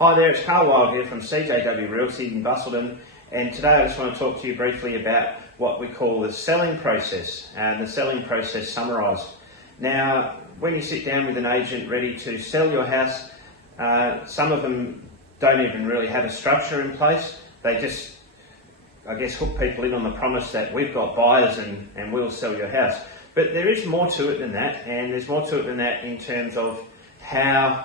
Hi there, it's Carl Wilde here from CJW Realty in Busselton, and today I just want to talk to you briefly about what we call the selling process, and the selling process summarised. Now, when you sit down with an agent ready to sell your house, some of them don't even really have a structure in place. They just, I guess, hook people in on the promise that we've got buyers and we'll sell your house. But there is more to it than that, and there's more to it than that in terms of how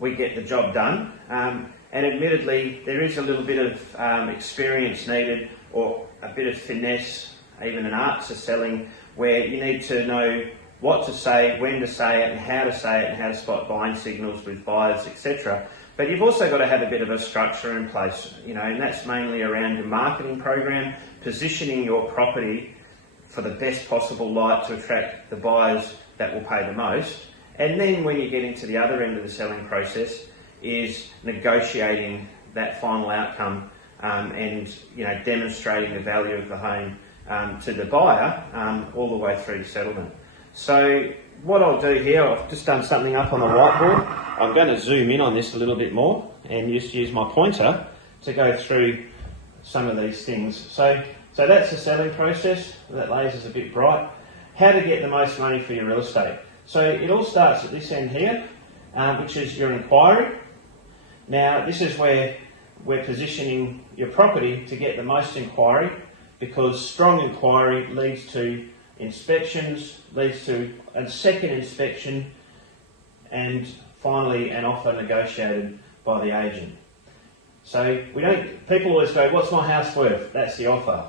we get the job done. And admittedly, there is a little bit of experience needed, or a bit of finesse, even an art to selling, where you need to know what to say, when to say it, and how to spot buying signals with buyers, etc. But you've also got to have a bit of a structure in place, and that's mainly around your marketing program, positioning your property for the best possible light to attract the buyers that will pay the most. And then when you get into the other end of the selling process is negotiating that final outcome and demonstrating the value of the home to the buyer all the way through to settlement. So what I'll do here, I've just done something up on the whiteboard. I'm going to zoom in on this a little bit more and just use my pointer to go through some of these things. So that's the selling process. That laser's a bit bright. How to get the most money for your real estate. So it all starts at this end here, which is your inquiry. Now this is where we're positioning your property to get the most inquiry, because strong inquiry leads to inspections, leads to a second inspection, and finally an offer negotiated by the agent. So people always go, what's my house worth? That's the offer.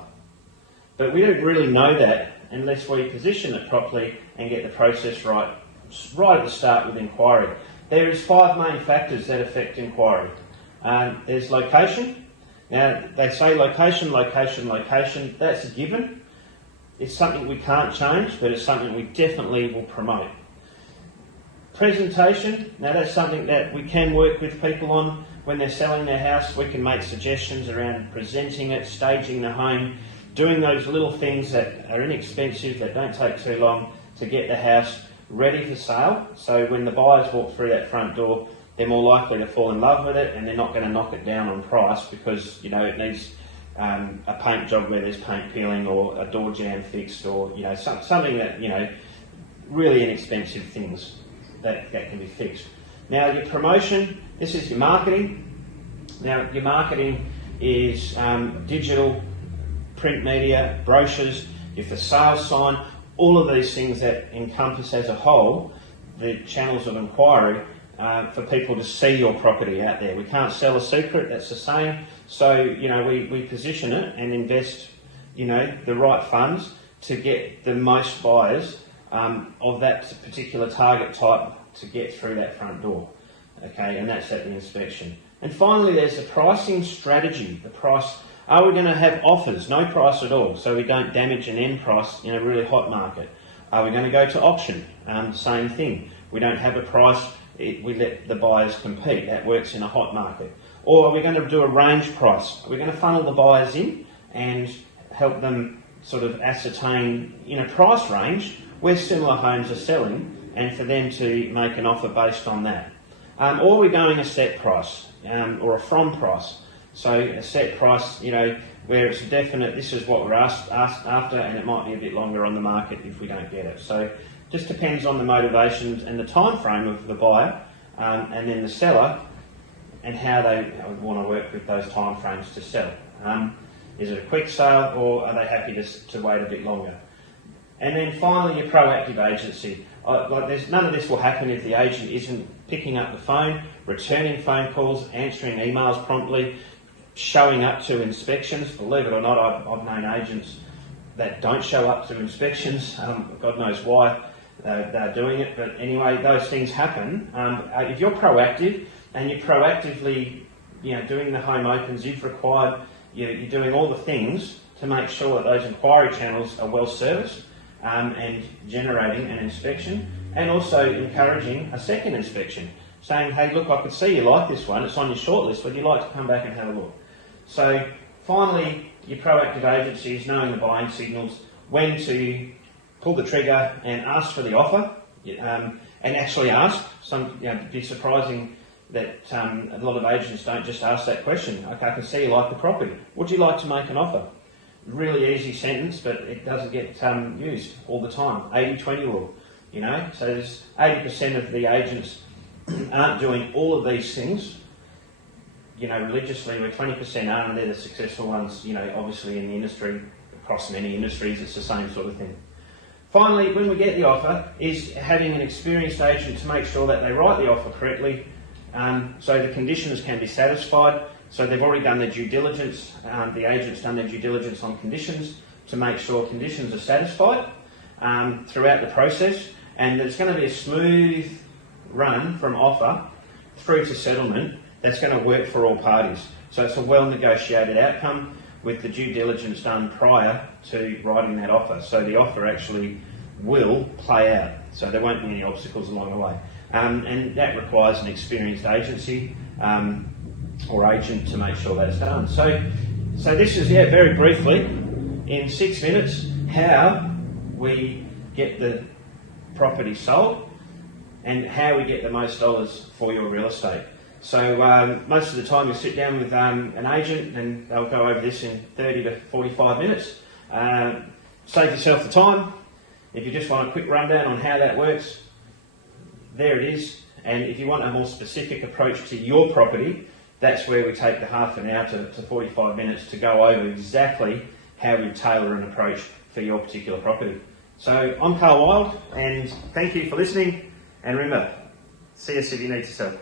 But we don't really know that unless we position it properly and get the process right at the start with inquiry. There is 5 main factors that affect inquiry. There's location. Now they say location, location, location. That's a given. It's something we can't change, but it's something we definitely will promote. Presentation. Now that's something that we can work with people on when they're selling their house. We can make suggestions around presenting it, staging the home, doing those little things that are inexpensive, that don't take too long to get the house ready for sale. So when the buyers walk through that front door, they're more likely to fall in love with it, and they're not going to knock it down on price because it needs a paint job where there's paint peeling, or a door jamb fixed, or something that really inexpensive things that can be fixed. Now your promotion. This is your marketing. Now your marketing is digital, print media, brochures, your for sale sign, all of these things that encompass as a whole the channels of inquiry for people to see your property out there. We can't sell a secret, that's the same. So, we position it and invest, the right funds to get the most buyers of that particular target type to get through that front door. Okay, and that's at the inspection. And finally, there's the pricing strategy. The price. Are we going to have offers? No price at all, so we don't damage an end price in a really hot market. Are we going to go to auction? Same thing. We don't have a price, we let the buyers compete. That works in a hot market. Or are we going to do a range price? Are we going to funnel the buyers in and help them sort of ascertain in a price range where similar homes are selling, and for them to make an offer based on that? Or are we going a set price or a from price? So a set price, where it's a definite, this is what we're asked after, and it might be a bit longer on the market if we don't get it. So just depends on the motivations and the time frame of the buyer and then the seller, and how they would want to work with those time frames to sell. Is it a quick sale, or are they happy to wait a bit longer? And then finally, your proactive agency. None of this will happen if the agent isn't picking up the phone, returning phone calls, answering emails promptly, showing up to inspections. Believe it or not, I've known agents that don't show up to inspections. God knows why they're doing it, but anyway, those things happen. If you're proactive and you're proactively, doing the home opens you've required, you're doing all the things to make sure that those inquiry channels are well serviced and generating an inspection, and also encouraging a second inspection, saying, hey, look, I could see you like this one, it's on your shortlist, would you like to come back and have a look? So finally, your proactive agency is knowing the buying signals, when to pull the trigger and ask for the offer, and actually ask. It'd be surprising that a lot of agents don't just ask that question. Okay, I can see you like the property. Would you like to make an offer? Really easy sentence, but it doesn't get used all the time. 80-20 rule, you know. So there's 80% of the agents aren't doing all of these things, you know, religiously, where 20% are, and they're the successful ones, you know, obviously in the industry, across many industries, it's the same sort of thing. Finally, when we get the offer, is having an experienced agent to make sure that they write the offer correctly, so the conditions can be satisfied. So they've already done their due diligence, the agent's done their due diligence on conditions to make sure conditions are satisfied throughout the process, and there's going to be a smooth run from offer through to settlement that's going to work for all parties. So it's a well negotiated outcome with the due diligence done prior to writing that offer. So the offer actually will play out, so there won't be any obstacles along the way. And that requires an experienced agency or agent to make sure that's done. So this is, very briefly, in 6 minutes, how we get the property sold and how we get the most dollars for your real estate. So most of the time you sit down with an agent and they'll go over this in 30 to 45 minutes. Save yourself the time. If you just want a quick rundown on how that works, there it is. And if you want a more specific approach to your property, that's where we take the half an hour to 45 minutes to go over exactly how we tailor an approach for your particular property. So I'm Carl Wilde, and thank you for listening. And remember, see us if you need to sell.